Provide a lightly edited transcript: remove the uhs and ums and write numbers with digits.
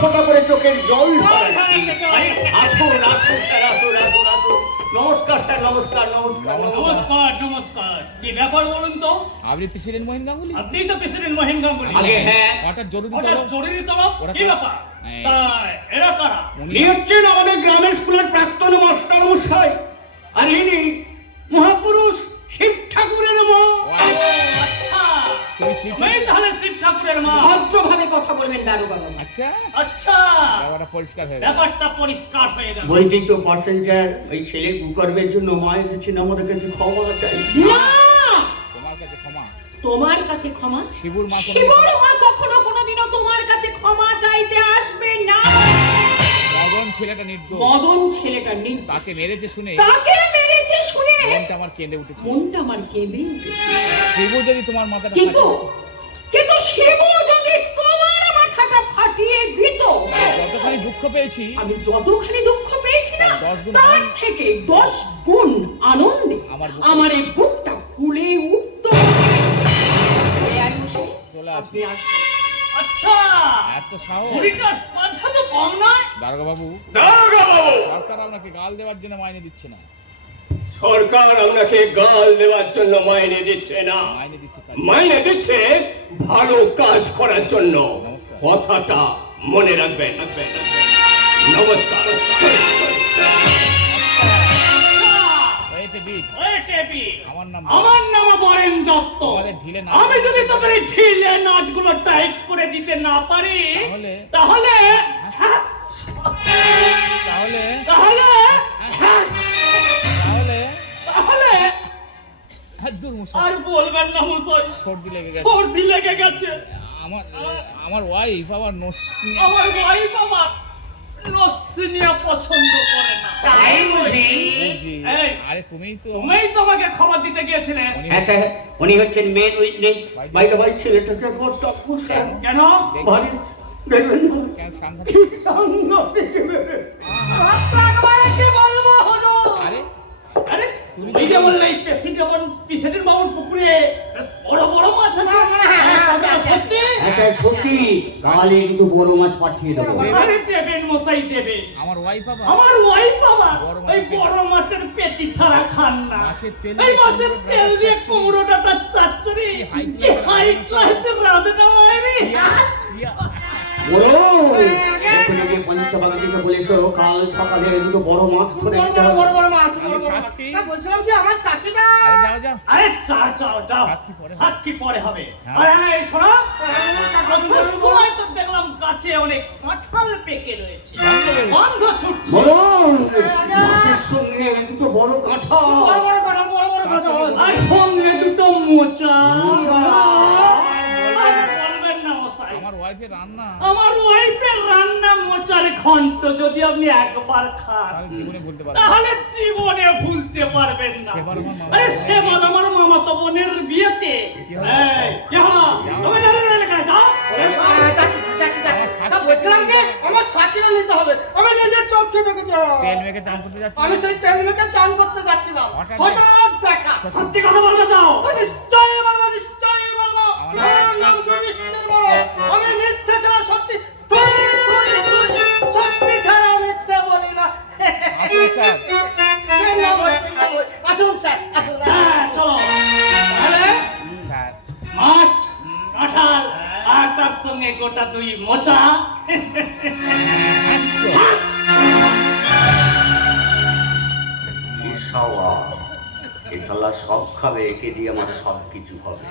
ফোঁটা করে চোখের জল ঝরাচ্ছি। আসুন আসুন স্যার, আসুন আসুন আসুন। নমস্কার স্যার, নমস্কার নমস্কার নমস্কার নমস্কার। কি ব্যাপার বলুন তো? আপনি প্রেসিডেন্ট মহেন গাঙ্গুলি? আপনি তো প্রেসিডেন্ট মহেন গাঙ্গুলি। আগে হ্যাঁ, হঠাৎ জরুরি হঠাৎ তলব? জরুরি তলব? কি ব্যাপার? এরা কারা? ইনি হচ্ছেন আমাদের গ্রামের স্কুলের প্রাক্তন মাস্টার মশাই, আর ইনি মহাপুরুষ শিব ঠাকুরের মা। আচ্ছা, তুমি শিব তুমি ঠাকুরের- তাহলে শিব ঠাকুরের মা। ভদ্রভাবে কথা বলবেন দারোগা বাবু। আচ্ছা, আচ্ছা, ব্যাপারটা পরিষ্কার হয়ে গেল। ব্যাপারটা পরিষ্কার হয়ে গেল। বলছি তো প্যাসেঞ্জার, ওই ছেলের কুকর্মের জন্য মা এসেছেন আমাদের কাছে ক্ষমা চাই। না, তোমার কাছে ক্ষমা? তোমার কাছে ক্ষমা? শিবুর মা তো শিবুর মা কখনো কোনোদিনও তোমার কাছে ক্ষমা চাইতে আসবে না। মদন ছেলেটা নির্দোষ, মদন ছেলেটা নিন, তাকে মেরেছে শুনে তাকে মেরেছে শুনে মনটা আমার কেঁদে উঠেছে। মনটা আমার কেঁদে উঠেছে। শিবু যদি তোমার মাথাটা কিন্তু ফাটিয়ে- কিন্তু শিবু যদি তোমার মাথাটা ফাটিয়ে দিত, যতখানি দুঃখ পেয়েছি আমি যতখানি দুঃখ পেয়েছি না, তার 10 গুণ তার আনন্দ। থেকে 10 গুণ আনন্দে আমার বুক- আমার এই বুকটা ফুলে উঠত। এই আর বসে, চলে আসুন। আপনি আসুন। আচ্ছা, এত সাহস! বুড়িটার স্পর্ধা তো কম নয়। দারোগা বাবু, দারোগা বাবু, সরকার আপনাকে গাল দেওয়ার জন্য মাইনে দিচ্ছে না। সরকার আপনাকে গাল দেওয়ার জন্য মাইনে দিচ্ছে না, মাইনে দিচ্ছে কাজ। মাইনে দিচ্ছে ভালো কাজ করার জন্য। নমস্কার। কথাটা মনে রাখবেন। নমস্কার। আচ্ছা, হয়েছে বিট। ওই টেপি, আমার নাম আমার নাম বরেন দত্ত। তোমাদের ঢিলে নাট- আমি যদি তোমাদের এই ঢিলে নাটগুলো টাইট করে দিতে না পারি, তাহলে? তাহলে তাহলে তাহলে তাহলে তাহলে হাত দূর মুসা। আর বলবেন না মশাই, সর্দি লেগে গেছে। সর্দি লেগে গেছে। আমার আমার ওয়াইফ আবার নসনি। আমার ভাই বাবা নসিনিয়া পছন্দ করে না। তাই বলে বুঝি। এই, আরে তুমিই তো তুমিই তো আমাকে খবর দিতে গিয়েছিলে। উনি- হ্যাঁ স্যার, উনি হচ্ছেন মেন উইটনেস। ভাই ভাই ছেলেটাকে বড্ড অপছন্দ। কেন? ভারী দেখবেন না, কেন সাংঘাতিক? কি সাংঘাতিক মেরেছে। কি বলবো হলো? আরে আরে তুমি তুমি যে বললে প্রেসিডেন্ট বাবুর পুকুরে বড় বড় মাছ আছে। হ্যাঁ, কথাটা সত্যি? হ্যাঁ স্যার, সত্যি কালে কিন্তু বড় মাছ পাঠিয়ে দেবো। আরে দেবেন মশাই দেবে। আমার ওয়াইফ আবার আমার ওয়াইফ বাবা বড় মাছের ওই পেটি। বড় মাছের পেটি ছাড়া খান না। মাছের তেল এই দিয়ে মাছের কুমড়োর তেল দিয়ে চচ্চড়ি। কুমড়ো ডাঁটার চচ্চড়ি কি হাই কি হাই ক্লাসের রাঁধুনা মায়েরি। বড় এখন যে পঞ্চবাগ থেকে বলেছো কাল সকালে দুটো বড় মাছ ধরে দিতে হবে। সাক্ষী। বলছিলাম কি আমার সাকিনা আরে যাও যাও। আরে যাও যাও যাও, সাক্ষী পরে হবে। সাক্ষী পরে হবে। হ্যাঁ। আরে হ্যাঁ, এই শোনো, আসার সময় তো দেখলাম গাছে অনেক কাঁঠাল পেকে রয়েছে, গন্ধ বেরোচ্ছে। গন্ধ ছুটছে। বড় মাছের সঙ্গে দুটো বড় কাঁঠাল। আর সঙ্গে দুটো মোচা। আর বলবেন না মশাই, আমার ওয়াইফের রান্না আমার ওয়াইফের রান্না মোচার ঘন্ট যদি আপনি একবার খান, তাহলে জীবনে ভুলতে পারবো না। তাহলে জীবনে ভুলতে পারবেন না। সেবার আমার মামা- আরে সেবার আমার মামাতো বোনের বিয়েতে। কি হলো? এই, কি হলো? তুমি জানো না এলাকায়, যাও। বলছিলাম কি আমার সাকিনা নিতে হবে, আমি নিজের চোখে দেখেছি। তেল মেখে চান করতে যাচ্ছি। আমি সেই তেল মেখে চান করতে যাচ্ছিলাম, হঠাৎ হঠাৎ দেখা। সত্যি কথা বলবে দাও। ও নিশ্চয়ই বলবো, নিশ্চয়ই বলবো। আমার- আমার নাম যুধিষ্ঠির বড়, আমি মিথ্যে ছাড়া সত্যি সত্যি ছাড়া মিথ্যে বলি না। আসুন স্যার। আসুন স্যার, আসুন। হ্যাঁ, চলো। তাহলে স্যার মাছ, কাঁঠাল আর তার সঙ্গে গোটা দুই মোচা। খাওয়া এ শালা সব খাবে, একে দিয়ে আমার সব কিছু হবে।